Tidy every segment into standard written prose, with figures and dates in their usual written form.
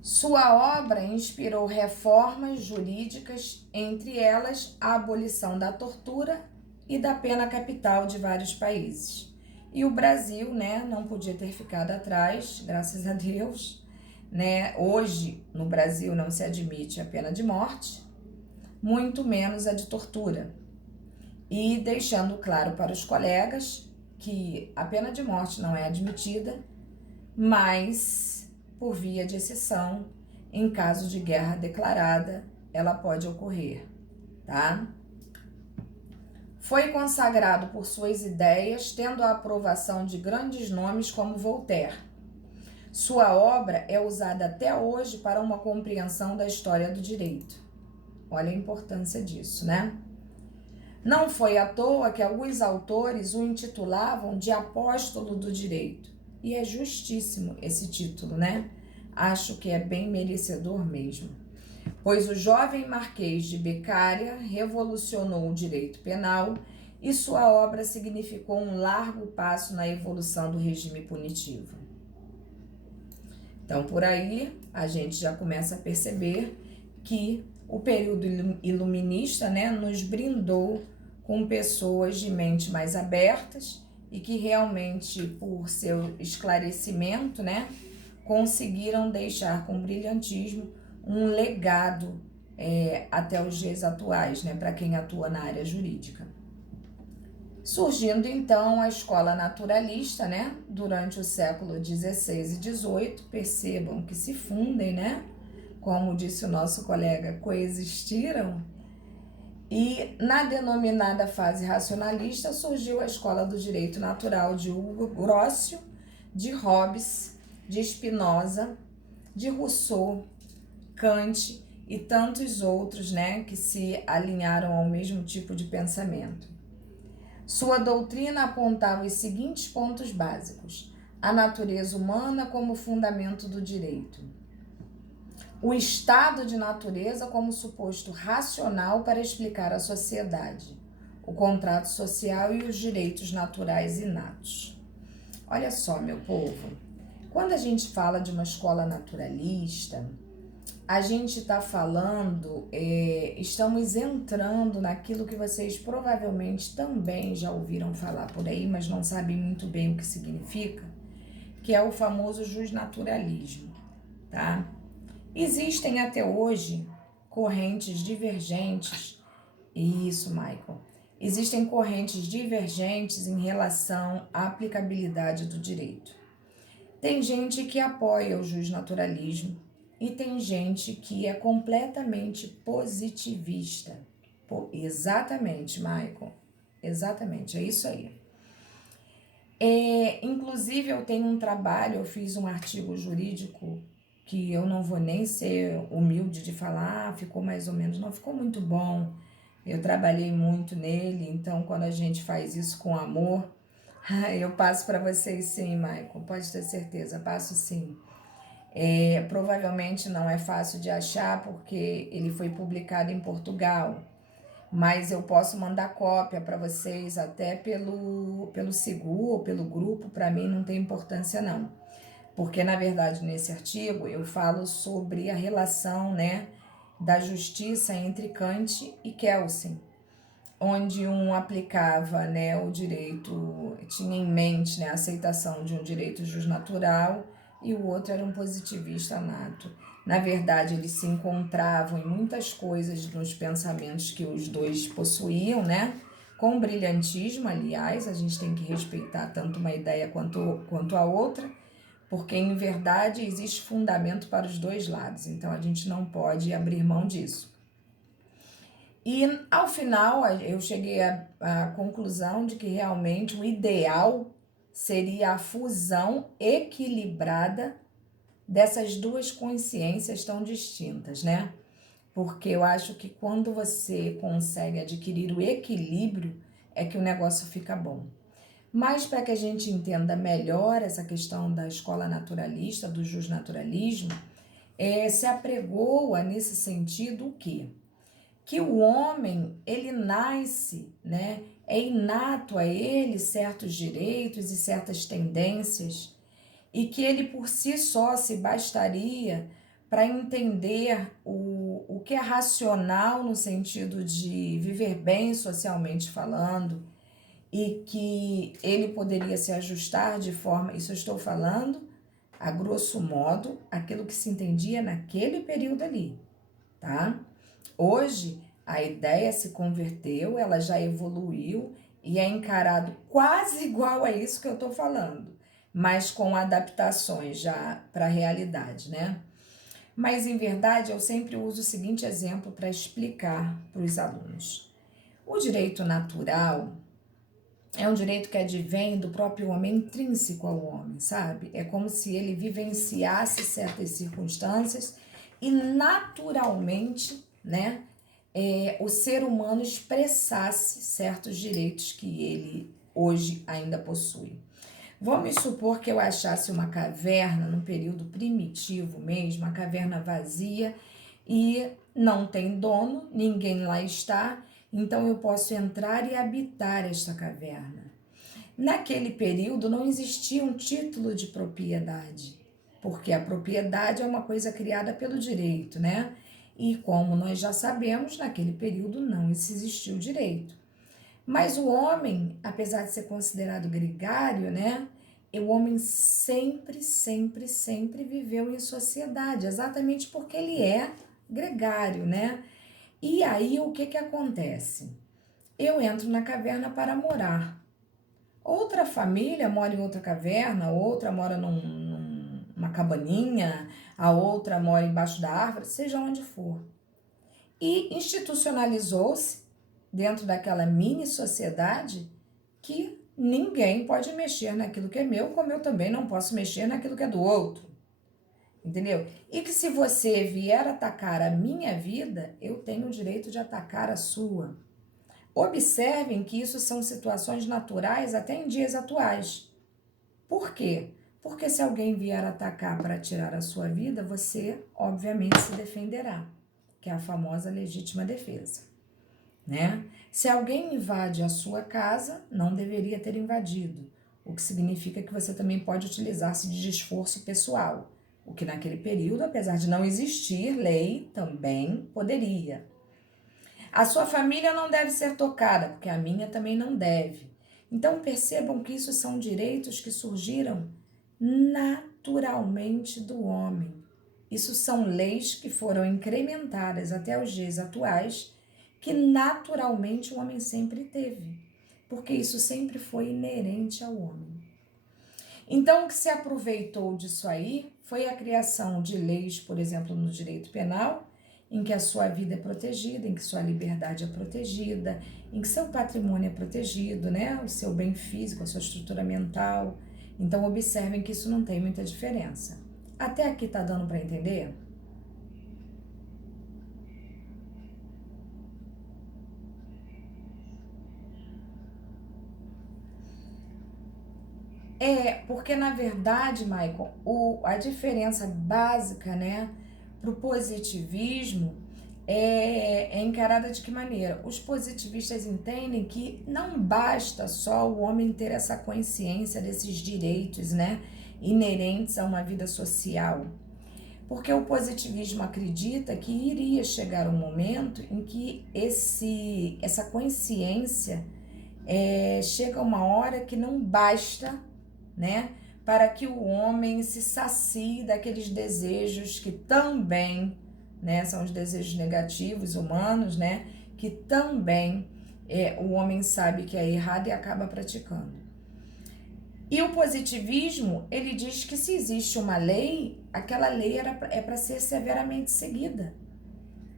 Sua obra inspirou reformas jurídicas, entre elas a abolição da tortura e da pena capital de vários países. E o Brasil, né, não podia ter ficado atrás, graças a Deus, né? Hoje, no Brasil, não se admite a pena de morte, muito menos a de tortura. E deixando claro para os colegas que a pena de morte não é admitida, mas, por via de exceção, em caso de guerra declarada, ela pode ocorrer, tá? Foi consagrado por suas ideias, tendo a aprovação de grandes nomes como Voltaire. Sua obra é usada até hoje para uma compreensão da história do direito. Olha a importância disso, né? Não foi à toa que alguns autores o intitulavam de apóstolo do direito. E é justíssimo esse título, né? Acho que é bem merecedor mesmo. Pois o jovem Marquês de Beccaria revolucionou o direito penal e sua obra significou um largo passo na evolução do regime punitivo. Então, por aí, a gente já começa a perceber que o período iluminista, né, nos brindou com pessoas de mente mais abertas e que realmente, por seu esclarecimento, né, conseguiram deixar com brilhantismo um legado até os dias atuais, né, para quem atua na área jurídica. Surgindo então a escola naturalista, né, durante o século XVI e XVIII, percebam que se fundem, né, como disse o nosso colega, coexistiram. E na denominada fase racionalista surgiu a escola do direito natural de Hugo Grocio, de Hobbes, de Spinoza, de Rousseau, Kant e tantos outros, né, que se alinharam ao mesmo tipo de pensamento. Sua doutrina apontava os seguintes pontos básicos: a natureza humana como fundamento do direito, o estado de natureza como suposto racional para explicar a sociedade, o contrato social e os direitos naturais inatos. Olha só, meu povo, quando a gente fala de uma escola naturalista, a gente está falando, estamos entrando naquilo que vocês provavelmente também já ouviram falar por aí, mas não sabem muito bem o que significa, que é o famoso justnaturalismo, tá? Existem até hoje correntes divergentes, isso, Michael, existem correntes divergentes em relação à aplicabilidade do direito. Tem gente que apoia o justnaturalismo e tem gente que é completamente positivista. Pô, exatamente, Michael, exatamente, é isso aí. Inclusive, eu tenho um trabalho, eu fiz um artigo jurídico que eu não vou nem ser humilde de falar, ficou mais ou menos, não ficou muito bom. Eu trabalhei muito nele, então quando a gente faz isso com amor, eu passo para vocês sim, Michael, pode ter certeza, passo sim. Provavelmente não é fácil de achar porque ele foi publicado em Portugal, mas eu posso mandar cópia para vocês até pelo Sigu ou pelo grupo, para mim não tem importância não. Porque, na verdade, nesse artigo eu falo sobre a relação, né, da justiça entre Kant e Kelsen, onde um aplicava, né, o direito, tinha em mente, né, a aceitação de um direito justnatural e o outro era um positivista nato. Na verdade, eles se encontravam em muitas coisas nos pensamentos que os dois possuíam, né? Com brilhantismo, aliás, a gente tem que respeitar tanto uma ideia quanto a outra, porque em verdade existe fundamento para os dois lados, então a gente não pode abrir mão disso. E ao final eu cheguei à conclusão de que realmente o ideal seria a fusão equilibrada dessas duas consciências tão distintas, né? Porque eu acho que quando você consegue adquirir o equilíbrio é que o negócio fica bom. Mas para que a gente entenda melhor essa questão da escola naturalista, do justnaturalismo, se apregoa nesse sentido o quê? Que o homem, ele nasce, né? É inato a ele certos direitos e certas tendências, e que ele por si só se bastaria para entender o que é racional no sentido de viver bem socialmente falando e que ele poderia se ajustar de forma, isso eu estou falando, a grosso modo, aquilo que se entendia naquele período ali, tá? Hoje, a ideia se converteu, ela já evoluiu e é encarado quase igual a isso que eu estou falando, mas com adaptações já para a realidade, né? Mas, em verdade, eu sempre uso o seguinte exemplo para explicar para os alunos. O direito natural é um direito que advém do próprio homem, intrínseco ao homem, sabe? É como se ele vivenciasse certas circunstâncias e naturalmente, né, o ser humano expressasse certos direitos que ele hoje ainda possui. Vamos supor que eu achasse uma caverna num período primitivo mesmo, uma caverna vazia e não tem dono, ninguém lá está, então eu posso entrar e habitar esta caverna. Naquele período não existia um título de propriedade, porque a propriedade é uma coisa criada pelo direito, né? E como nós já sabemos, naquele período não existia o direito. Mas o homem, apesar de ser considerado gregário, né? O homem sempre viveu em sociedade, exatamente porque ele é gregário, né? E aí o que acontece? Eu entro na caverna para morar. Outra família mora em outra caverna, outra mora numa cabaninha, a outra mora embaixo da árvore, seja onde for. E institucionalizou-se dentro daquela mini sociedade que ninguém pode mexer naquilo que é meu, como eu também não posso mexer naquilo que é do outro. Entendeu? E que se você vier atacar a minha vida, eu tenho o direito de atacar a sua. Observem que isso são situações naturais até em dias atuais. Por quê? Porque se alguém vier atacar para tirar a sua vida, você obviamente se defenderá, que é a famosa legítima defesa, né? Se alguém invade a sua casa, não deveria ter invadido, o que significa que você também pode utilizar-se de esforço pessoal, o que naquele período, apesar de não existir lei, também poderia. A sua família não deve ser tocada, porque a minha também não deve. Então percebam que isso são direitos que surgiram naturalmente do homem. Isso são leis que foram incrementadas até os dias atuais, que naturalmente o homem sempre teve, porque isso sempre foi inerente ao homem. Então, o que se aproveitou disso aí foi a criação de leis, por exemplo, no direito penal, em que a sua vida é protegida, em que sua liberdade é protegida, em que seu patrimônio é protegido, né? O seu bem físico, a sua estrutura mental. Então, observem que isso não tem muita diferença. Até aqui tá dando para entender? Porque na verdade, Michael, a diferença básica, né, para o positivismo é encarada de que maneira? Os positivistas entendem que não basta só o homem ter essa consciência desses direitos, né, inerentes a uma vida social. Porque o positivismo acredita que iria chegar um momento em que essa consciência chega uma hora que não basta, né, para que o homem se sacie daqueles desejos que também, né, são os desejos negativos humanos, né, que também o homem sabe que é errado e acaba praticando. E o positivismo, ele diz que se existe uma lei, aquela lei é para ser severamente seguida.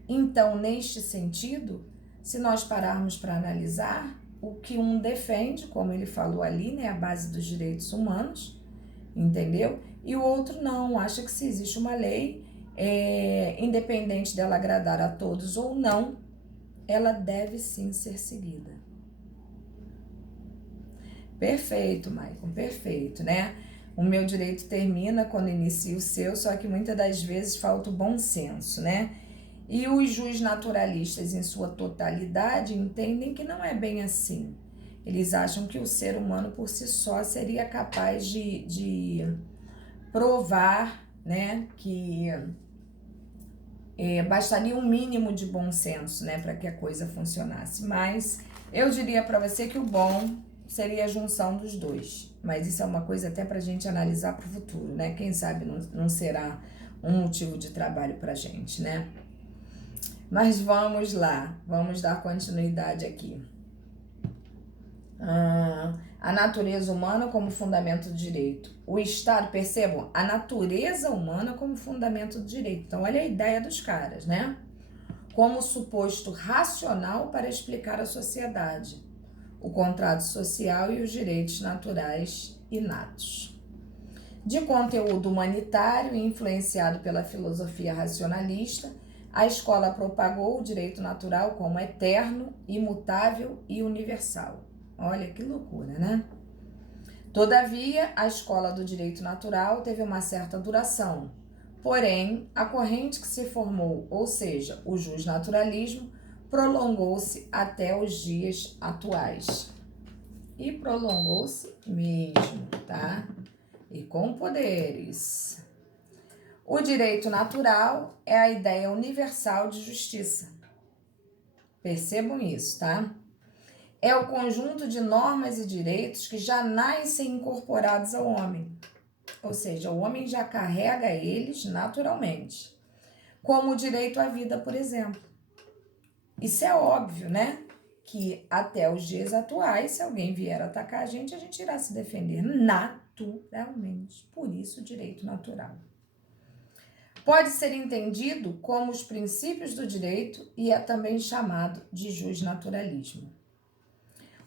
Então, neste sentido, se nós pararmos para analisar, o que um defende, como ele falou ali, né, a base dos direitos humanos, entendeu? E o outro não, acha que se existe uma lei, independente dela agradar a todos ou não, ela deve sim ser seguida. Perfeito, Maicon, perfeito, né? O meu direito termina quando inicia o seu, só que muitas das vezes falta o bom senso, né? E os justnaturalistas, em sua totalidade, entendem que não é bem assim. Eles acham que o ser humano por si só seria capaz de provar, né, que bastaria um mínimo de bom senso, né, para que a coisa funcionasse. Mas eu diria para você que o bom seria a junção dos dois. Mas isso é uma coisa até para a gente analisar para o futuro, né? Quem sabe não será um motivo de trabalho para a gente, né? Mas vamos lá, vamos dar continuidade aqui. A natureza humana como fundamento do direito. O Estado, percebam, a natureza humana como fundamento do direito. Então, olha a ideia dos caras, né? Como suposto racional para explicar a sociedade, o contrato social e os direitos naturais inatos. De conteúdo humanitário e influenciado pela filosofia racionalista, a escola propagou o direito natural como eterno, imutável e universal. Olha que loucura, né? Todavia, a escola do direito natural teve uma certa duração. Porém, a corrente que se formou, ou seja, o justnaturalismo, prolongou-se até os dias atuais. E prolongou-se mesmo, tá? E com poderes. O direito natural é a ideia universal de justiça. Percebam isso, tá? É o conjunto de normas e direitos que já nascem incorporados ao homem. Ou seja, o homem já carrega eles naturalmente. Como o direito à vida, por exemplo. Isso é óbvio, né? Que até os dias atuais, se alguém vier atacar a gente irá se defender naturalmente. Por isso, o direito natural. Pode ser entendido como os princípios do direito e é também chamado de justnaturalismo.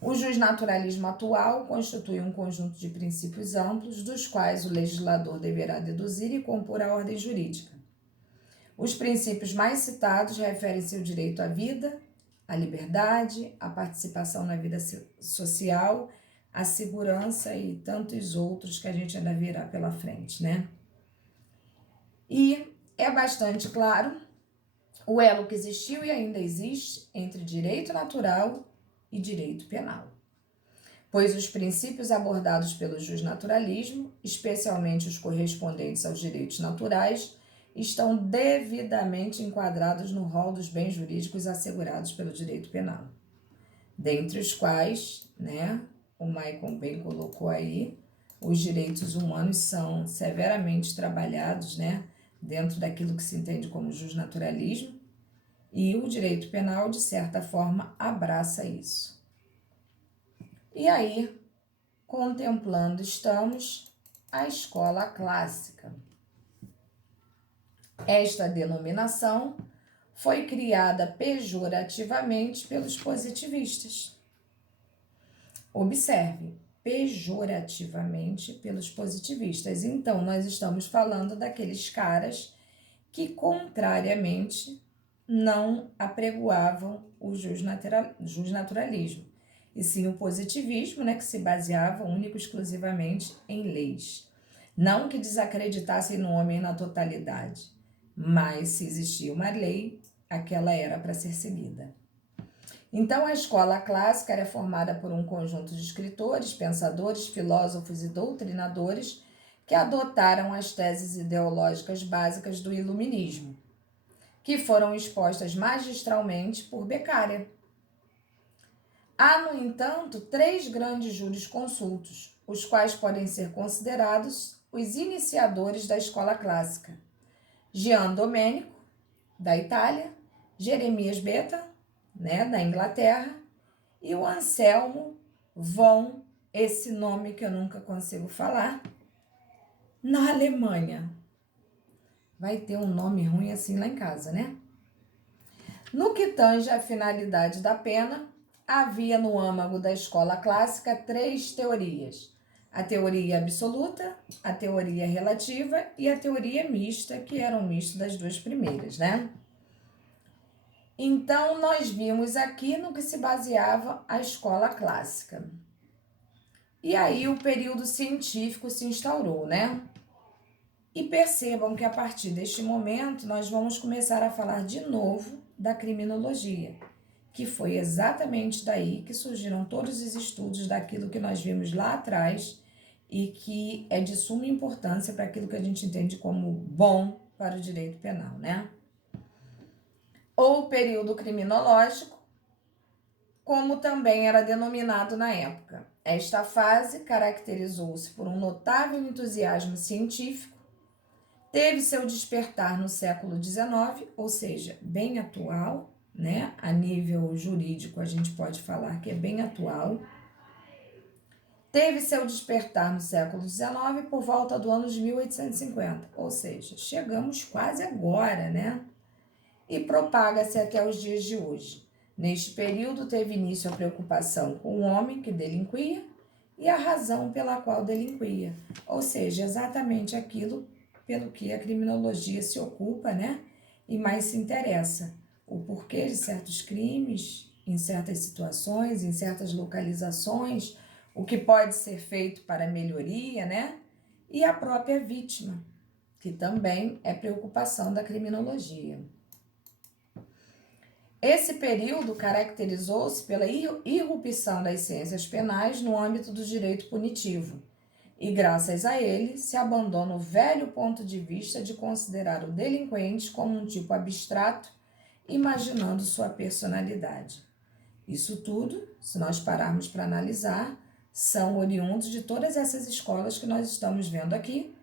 O justnaturalismo atual constitui um conjunto de princípios amplos dos quais o legislador deverá deduzir e compor a ordem jurídica. Os princípios mais citados referem-se ao direito à vida, à liberdade, à participação na vida social, à segurança e tantos outros que a gente ainda verá pela frente, né? E é bastante claro o elo que existiu e ainda existe entre direito natural e direito penal. Pois os princípios abordados pelo justnaturalismo, especialmente os correspondentes aos direitos naturais, estão devidamente enquadrados no rol dos bens jurídicos assegurados pelo direito penal. Dentre os quais, né, o Maicon bem colocou aí, os direitos humanos são severamente trabalhados, né, dentro daquilo que se entende como justnaturalismo, e o direito penal, de certa forma, abraça isso. E aí, contemplando estamos a escola clássica. Esta denominação foi criada pejorativamente pelos positivistas. Observe, pejorativamente pelos positivistas. Então, nós estamos falando daqueles caras que, contrariamente, não apregoavam o justnaturalismo, e sim o positivismo, né, que se baseava único e exclusivamente em leis. Não que desacreditassem no homem na totalidade, mas se existia uma lei, aquela era para ser seguida. Então, a escola clássica era formada por um conjunto de escritores, pensadores, filósofos e doutrinadores que adotaram as teses ideológicas básicas do iluminismo, que foram expostas magistralmente por Beccaria. Há, no entanto, 3 grandes jurisconsultos, os quais podem ser considerados os iniciadores da escola clássica: Gian Domenico, da Itália, Jeremias Betta, né, da Inglaterra, e o Anselmo von, esse nome que eu nunca consigo falar, na Alemanha. Vai ter um nome ruim assim lá em casa, né? No que tange à finalidade da pena, havia no âmago da escola clássica 3 teorias: a teoria absoluta, a teoria relativa e a teoria mista, que era um misto das 2 primeiras, né? Então, nós vimos aqui no que se baseava a escola clássica. E aí o período científico se instaurou, né? E percebam que a partir deste momento nós vamos começar a falar de novo da criminologia, que foi exatamente daí que surgiram todos os estudos daquilo que nós vimos lá atrás e que é de suma importância para aquilo que a gente entende como bom para o direito penal, né? ou período criminológico, como também era denominado na época. Esta fase caracterizou-se por um notável entusiasmo científico, teve seu despertar no século XIX, ou seja, bem atual, né? A nível jurídico a gente pode falar que é bem atual. Teve seu despertar no século XIX por volta do ano de 1850, ou seja, chegamos quase agora, né? E propaga-se até os dias de hoje. Neste período teve início a preocupação com o homem que delinquia e a razão pela qual delinquia, ou seja, exatamente aquilo pelo que a criminologia se ocupa, né? E mais se interessa, o porquê de certos crimes, em certas situações, em certas localizações, o que pode ser feito para melhoria, né? E a própria vítima, que também é preocupação da criminologia. Esse período caracterizou-se pela irrupção das ciências penais no âmbito do direito punitivo, e graças a ele se abandona o velho ponto de vista de considerar o delinquente como um tipo abstrato, imaginando sua personalidade. Isso tudo, se nós pararmos para analisar, são oriundos de todas essas escolas que nós estamos vendo aqui,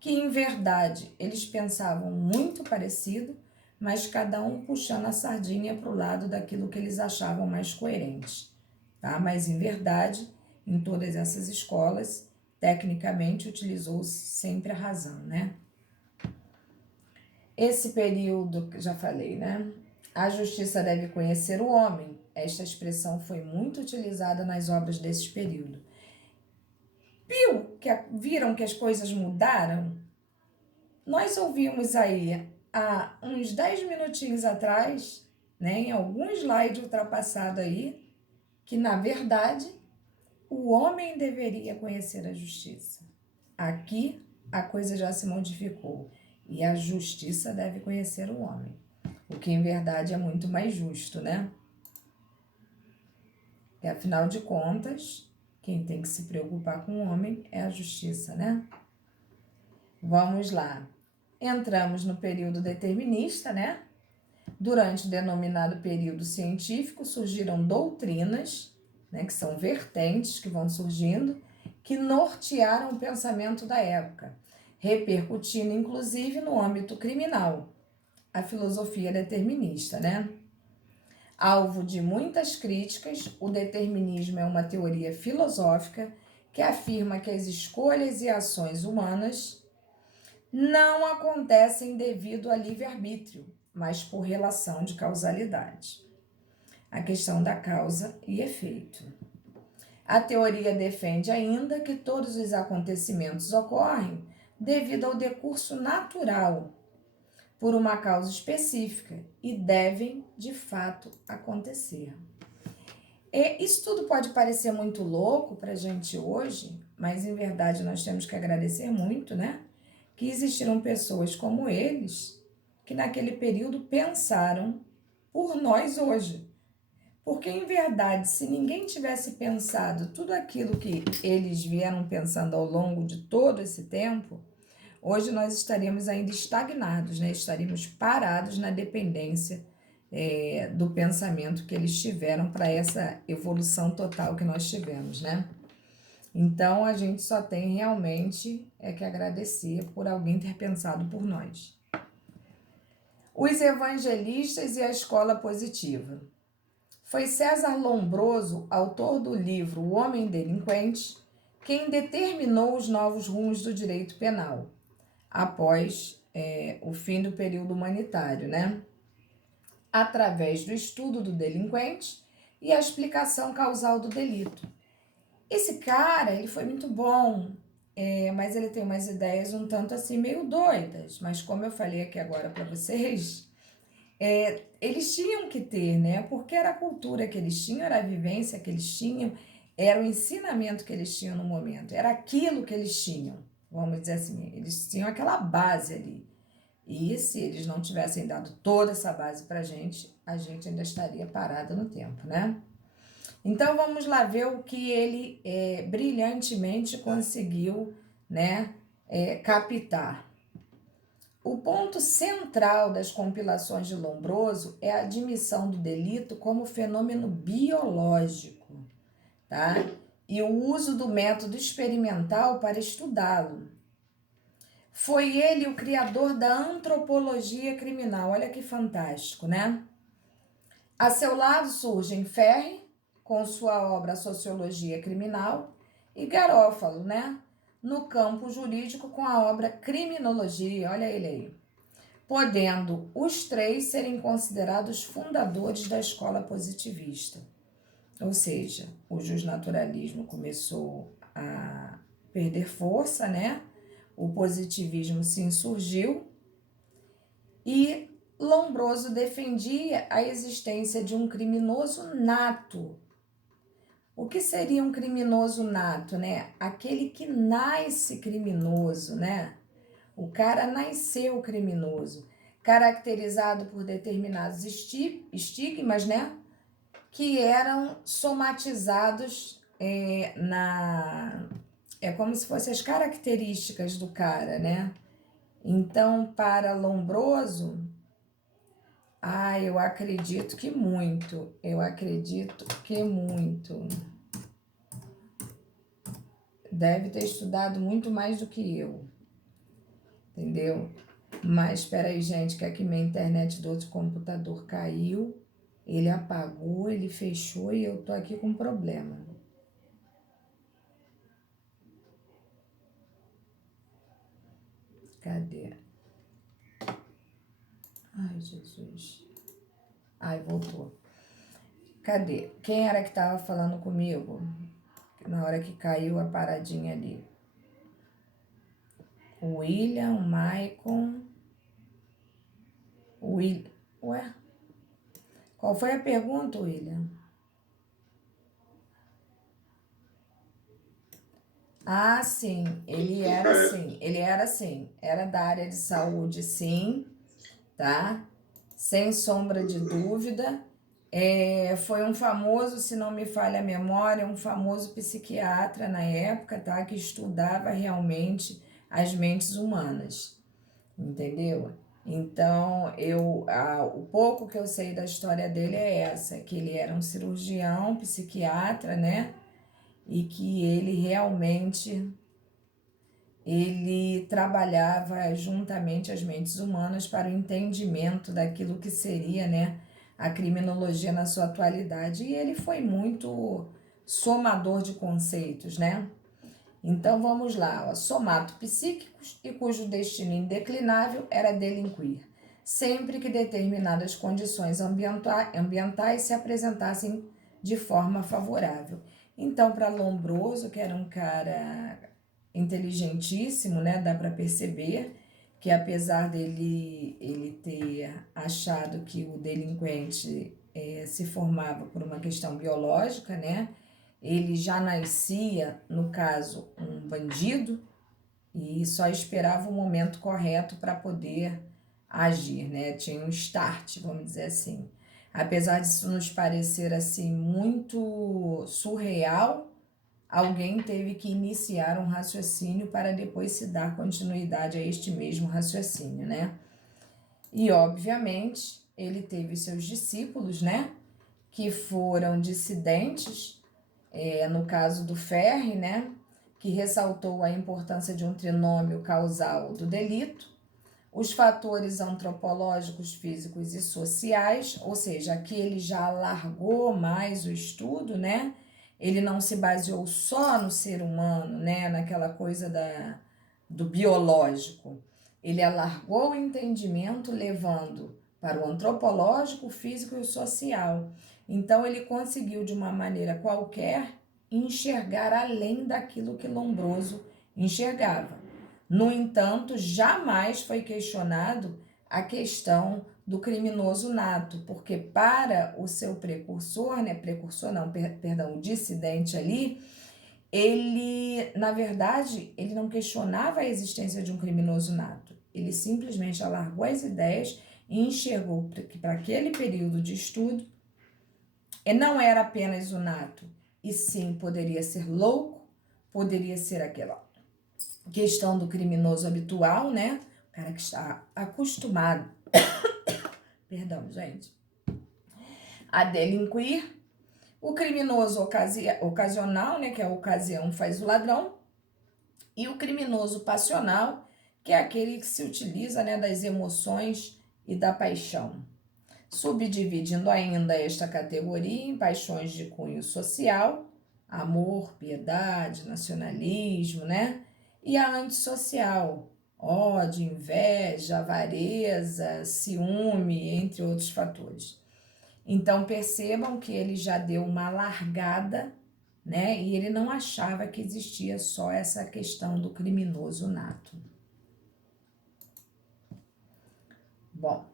que em verdade eles pensavam muito parecido, mas cada um puxando a sardinha para o lado daquilo que eles achavam mais coerente, tá? Mas em verdade, em todas essas escolas, tecnicamente utilizou-se sempre a razão, né? Esse período, que já falei, né? A justiça deve conhecer o homem. Esta expressão foi muito utilizada nas obras desse período. Viram que as coisas mudaram? Nós ouvimos aí há uns 10 minutinhos atrás, né, em algum slide ultrapassado aí, que na verdade o homem deveria conhecer a justiça. Aqui a coisa já se modificou e a justiça deve conhecer o homem, o que em verdade é muito mais justo, né? E afinal de contas, quem tem que se preocupar com o homem é a justiça, né? Vamos lá. Entramos no período determinista, né? Durante o denominado período científico, surgiram doutrinas, né, que são vertentes que vão surgindo, que nortearam o pensamento da época, repercutindo inclusive no âmbito criminal, a filosofia determinista, né? Alvo de muitas críticas, o determinismo é uma teoria filosófica que afirma que as escolhas e ações humanas não acontecem devido a livre-arbítrio, mas por relação de causalidade. A questão da causa e efeito. A teoria defende ainda que todos os acontecimentos ocorrem devido ao decurso natural, por uma causa específica, e devem, de fato, acontecer. Isso tudo pode parecer muito louco para a gente hoje, mas em verdade nós temos que agradecer muito, né? Que existiram pessoas como eles, que naquele período pensaram por nós hoje. Porque, em verdade, se ninguém tivesse pensado tudo aquilo que eles vieram pensando ao longo de todo esse tempo, hoje nós estaríamos ainda estagnados, né? Estaríamos parados na dependência do pensamento que eles tiveram para essa evolução total que nós tivemos, né? Então, a gente só tem realmente que agradecer por alguém ter pensado por nós. Os evangelistas e a escola positiva. Foi César Lombroso, autor do livro O Homem Delinquente, quem determinou os novos rumos do direito penal, após o fim do período humanitário, né? Através do estudo do delinquente e a explicação causal do delito. Esse cara, ele foi muito bom, mas ele tem umas ideias um tanto assim meio doidas, mas como eu falei aqui agora para vocês, eles tinham que ter, né? Porque era a cultura que eles tinham, era a vivência que eles tinham, era o ensinamento que eles tinham no momento, era aquilo que eles tinham, vamos dizer assim, eles tinham aquela base ali. E se eles não tivessem dado toda essa base pra gente, a gente ainda estaria parado no tempo, né? Então, vamos lá ver o que ele brilhantemente conseguiu, né, captar. O ponto central das compilações de Lombroso é a admissão do delito como fenômeno biológico, tá? E o uso do método experimental para estudá-lo. Foi ele o criador da antropologia criminal. Olha que fantástico, né? A seu lado surgem Ferri, com sua obra Sociologia Criminal, e Garofalo, né? No campo jurídico com a obra Criminologia, olha ele aí. Podendo os três serem considerados fundadores da escola positivista. Ou seja, o justnaturalismo começou a perder força, né? O positivismo se insurgiu e Lombroso defendia a existência de um criminoso nato. O que seria um criminoso nato, né? Aquele que nasce criminoso, né? O cara nasceu criminoso, caracterizado por determinados estigmas, né? Que eram somatizados é como se fossem as características do cara, né? Então, para Lombroso, eu acredito que muito, deve ter estudado muito mais do que eu, entendeu? Mas espera aí, gente, que aqui minha internet do outro computador caiu, ele apagou, ele fechou e eu tô aqui com problema. Cadê? Ai, Jesus. Ai, voltou. Cadê? Quem era que tava falando comigo? Na hora que caiu a paradinha ali. O William, o Maicon. Ué? Qual foi a pergunta, William? Ah, sim, ele era assim, era da área de saúde, sim, tá? Sem sombra de dúvida. Foi um famoso, se não me falha a memória, um famoso psiquiatra na época, tá? Que estudava realmente as mentes humanas, entendeu? Então, o pouco que eu sei da história dele é essa, que ele era um cirurgião, psiquiatra, né? E que ele trabalhava juntamente as mentes humanas para o entendimento daquilo que seria, né, a criminologia na sua atualidade. E ele foi muito somador de conceitos, né? Então vamos lá, ó. Somato psíquicos e cujo destino indeclinável era delinquir, sempre que determinadas condições ambientais se apresentassem de forma favorável. Então, para Lombroso, que era um cara inteligentíssimo, né? Dá para perceber que apesar dele ele ter achado que o delinquente se formava por uma questão biológica, né? Ele já nascia, no caso, um bandido e só esperava o momento correto para poder agir, né? Tinha um start, vamos dizer assim. Apesar disso nos parecer assim muito surreal, alguém teve que iniciar um raciocínio para depois se dar continuidade a este mesmo raciocínio, né? E, obviamente, ele teve seus discípulos, né? Que foram dissidentes, no caso do Ferri, né? Que ressaltou a importância de um trinômio causal do delito, os fatores antropológicos, físicos e sociais, ou seja, aqui ele já alargou mais o estudo, né? Ele não se baseou só no ser humano, né? Naquela coisa do biológico. Ele alargou o entendimento, levando para o antropológico, o físico e o social. Então, ele conseguiu, de uma maneira qualquer, enxergar além daquilo que Lombroso enxergava. No entanto, jamais foi questionado a questão do criminoso nato, porque para o seu precursor, né, o dissidente ali, ele, na verdade, ele não questionava a existência de um criminoso nato. Ele simplesmente alargou as ideias e enxergou que para aquele período de estudo, não era apenas o nato, e sim poderia ser louco, poderia ser aquela questão do criminoso habitual, né? cara que está acostumado, perdão, gente, a delinquir, o criminoso ocasional, né, que é a ocasião faz o ladrão, e o criminoso passional, que é aquele que se utiliza, né, das emoções e da paixão. Subdividindo ainda esta categoria em paixões de cunho social, amor, piedade, nacionalismo, né? E a antissocial, ódio, inveja, avareza, ciúme, entre outros fatores. Então percebam que ele já deu uma largada, né? E ele não achava que existia só essa questão do criminoso nato. Bom,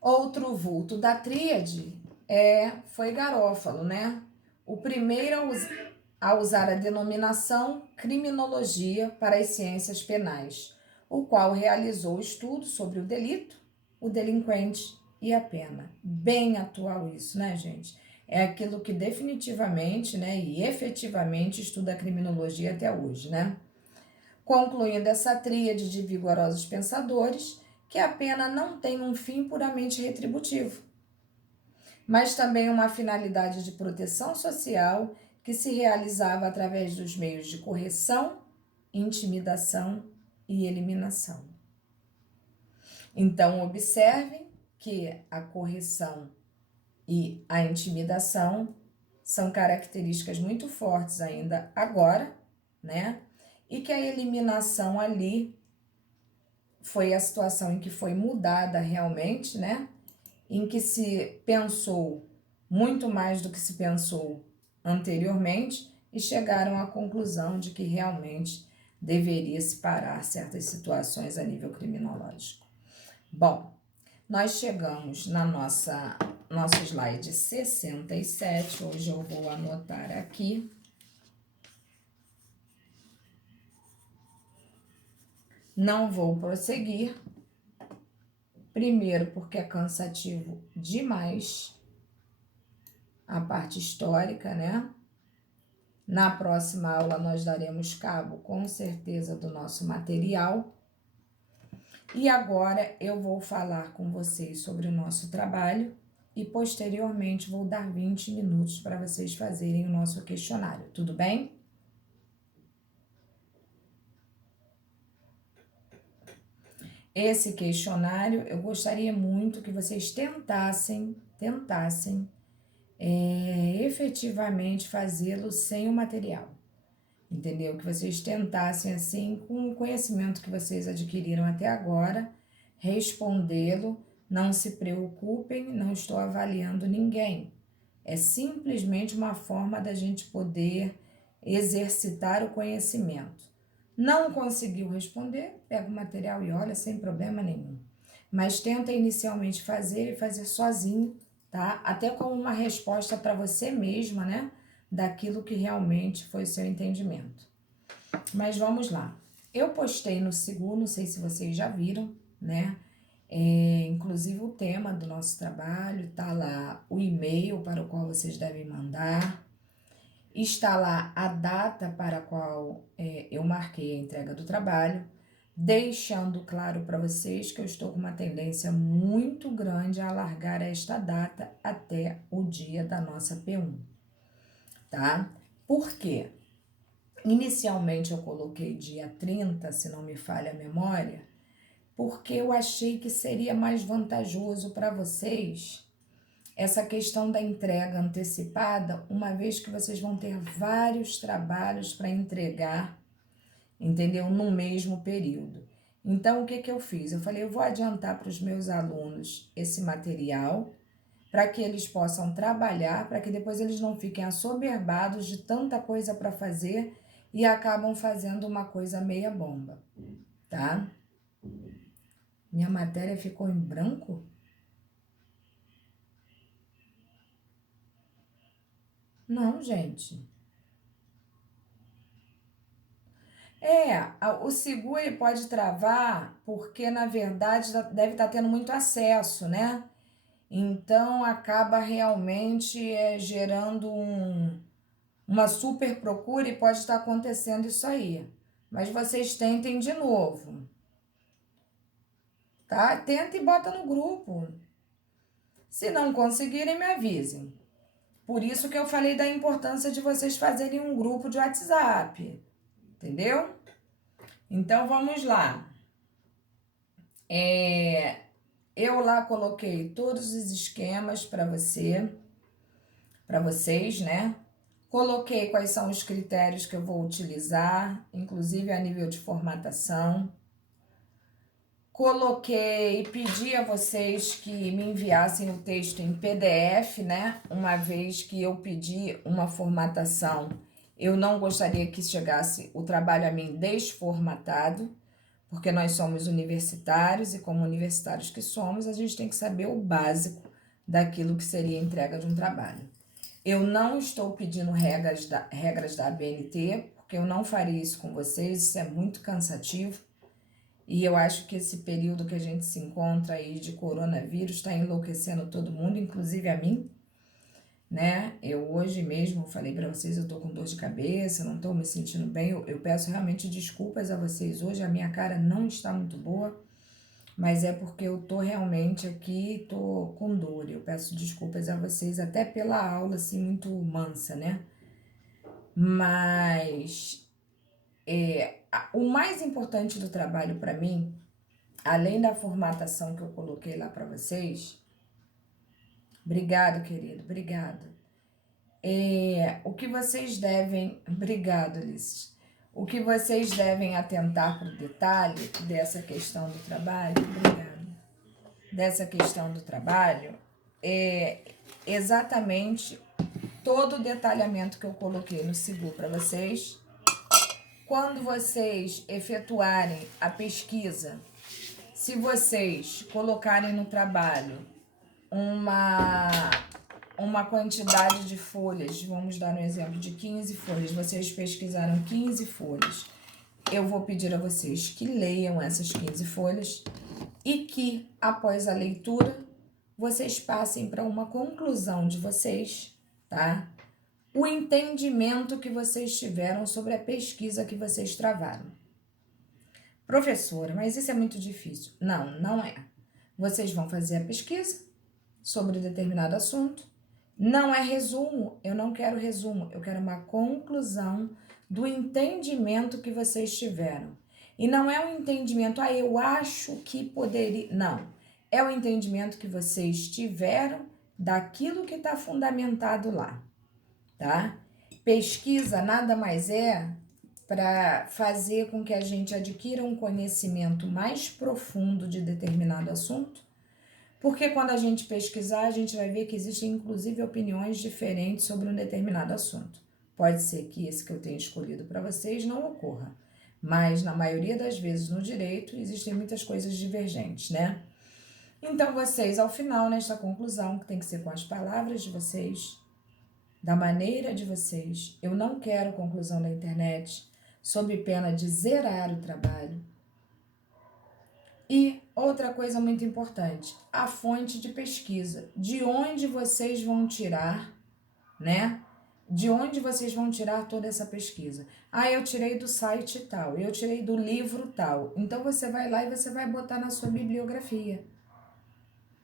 outro vulto da tríade foi Garófalo, né? O primeiro a usar a denominação criminologia para as ciências penais, o qual realizou estudos sobre o delito, o delinquente e a pena. Bem atual isso, né, gente? É aquilo que definitivamente, né, e efetivamente estuda a criminologia até hoje, né? Concluindo essa tríade de vigorosos pensadores, que a pena não tem um fim puramente retributivo, mas também uma finalidade de proteção social que se realizava através dos meios de correção, intimidação e eliminação. Então, observem que a correção e a intimidação são características muito fortes ainda agora, né? E que a eliminação ali foi a situação em que foi mudada realmente, né? Em que se pensou muito mais do que se pensou anteriormente e chegaram à conclusão de que realmente deveria se parar certas situações a nível criminológico. Bom, nós chegamos na nosso slide 67, hoje eu vou anotar aqui. Não vou prosseguir, primeiro porque é cansativo demais a parte histórica, né? Na próxima aula nós daremos cabo com certeza do nosso material. E agora eu vou falar com vocês sobre o nosso trabalho e posteriormente vou dar 20 minutos para vocês fazerem o nosso questionário, tudo bem? Esse questionário eu gostaria muito que vocês tentassem efetivamente fazê-lo sem o material, entendeu? Que vocês tentassem, assim, com o conhecimento que vocês adquiriram até agora, respondê-lo. Não se preocupem, não estou avaliando ninguém. É simplesmente uma forma da gente poder exercitar o conhecimento. Não conseguiu responder, pega o material e olha sem problema nenhum. Mas tenta inicialmente fazer e fazer sozinho, tá? Até como uma resposta para você mesma, né? Daquilo que realmente foi o seu entendimento. Mas vamos lá. Eu postei no Sigu, não sei se vocês já viram, né? Inclusive o tema do nosso trabalho, tá lá o e-mail para o qual vocês devem mandar. Está lá a data para a qual eu marquei a entrega do trabalho, deixando claro para vocês que eu estou com uma tendência muito grande a alargar esta data até o dia da nossa P1, tá? Por quê? Inicialmente eu coloquei dia 30, se não me falha a memória, porque eu achei que seria mais vantajoso para vocês essa questão da entrega antecipada, uma vez que vocês vão ter vários trabalhos para entregar, entendeu? No mesmo período. Então, o que que eu fiz? Eu falei, eu vou adiantar para os meus alunos esse material, para que eles possam trabalhar, para que depois eles não fiquem assoberbados de tanta coisa para fazer e acabam fazendo uma coisa meia bomba, tá? Minha matéria ficou em branco? Não, gente. O Sigu ele pode travar porque, na verdade, deve estar tendo muito acesso, né? Então, acaba realmente gerando uma super procura e pode estar acontecendo isso aí. mas vocês tentem de novo, tá? Tenta e bota no grupo. Se não conseguirem, me avisem. Por isso que eu falei da importância de vocês fazerem um grupo de WhatsApp, entendeu? Então, vamos lá. Eu lá coloquei todos os esquemas para vocês, né? Coloquei quais são os critérios que eu vou utilizar, inclusive a nível de formatação. Coloquei, pedi a vocês que me enviassem o texto em PDF, né? Uma vez que eu pedi uma formatação, eu não gostaria que chegasse o trabalho a mim desformatado, porque nós somos universitários e, como universitários que somos, a gente tem que saber o básico daquilo que seria a entrega de um trabalho. Eu não estou pedindo regras da ABNT, porque eu não faria isso com vocês, isso é muito cansativo. E eu acho que esse período que a gente se encontra aí de coronavírus está enlouquecendo todo mundo, inclusive a mim, né? Eu hoje mesmo falei para vocês, eu tô com dor de cabeça, não tô me sentindo bem. Eu peço realmente desculpas a vocês hoje, a minha cara não está muito boa, mas é porque eu tô realmente aqui, tô com dor. Eu peço desculpas a vocês até pela aula assim muito mansa, né? Mas o mais importante do trabalho para mim, além da formatação que eu coloquei lá para vocês, obrigado, querido, obrigado. O que vocês devem, obrigado, Ulisses. O que vocês devem atentar para o detalhe dessa questão do trabalho, obrigado, dessa questão do trabalho, é exatamente todo o detalhamento que eu coloquei no Sibu para vocês. Quando vocês efetuarem a pesquisa, se vocês colocarem no trabalho uma quantidade de folhas, vamos dar um exemplo de 15 folhas, vocês pesquisaram 15 folhas, eu vou pedir a vocês que leiam essas 15 folhas e que, após a leitura, vocês passem para uma conclusão de vocês, tá? O entendimento que vocês tiveram sobre a pesquisa que vocês travaram. Professora, mas isso é muito difícil. Não, não é. Vocês vão fazer a pesquisa sobre determinado assunto. Não é resumo, eu não quero resumo, eu quero uma conclusão do entendimento que vocês tiveram. E não é um entendimento, eu acho que poderia. Não, é o entendimento que vocês tiveram daquilo que está fundamentado lá, tá? Pesquisa nada mais é para fazer com que a gente adquira um conhecimento mais profundo de determinado assunto, porque quando a gente pesquisar, a gente vai ver que existem inclusive opiniões diferentes sobre um determinado assunto. Pode ser que esse que eu tenha escolhido para vocês não ocorra, mas na maioria das vezes no direito existem muitas coisas divergentes, né? Então vocês, ao final, nesta conclusão, que tem que ser com as palavras de vocês, da maneira de vocês, eu não quero conclusão da internet, sob pena de zerar o trabalho. E outra coisa muito importante, a fonte de pesquisa. De onde vocês vão tirar, né? De onde vocês vão tirar toda essa pesquisa? Eu tirei do site tal, eu tirei do livro tal. Então você vai lá e você vai botar na sua bibliografia.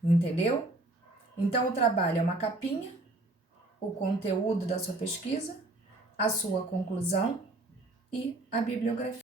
Entendeu? Então o trabalho é uma capinha, o conteúdo da sua pesquisa, a sua conclusão e a bibliografia.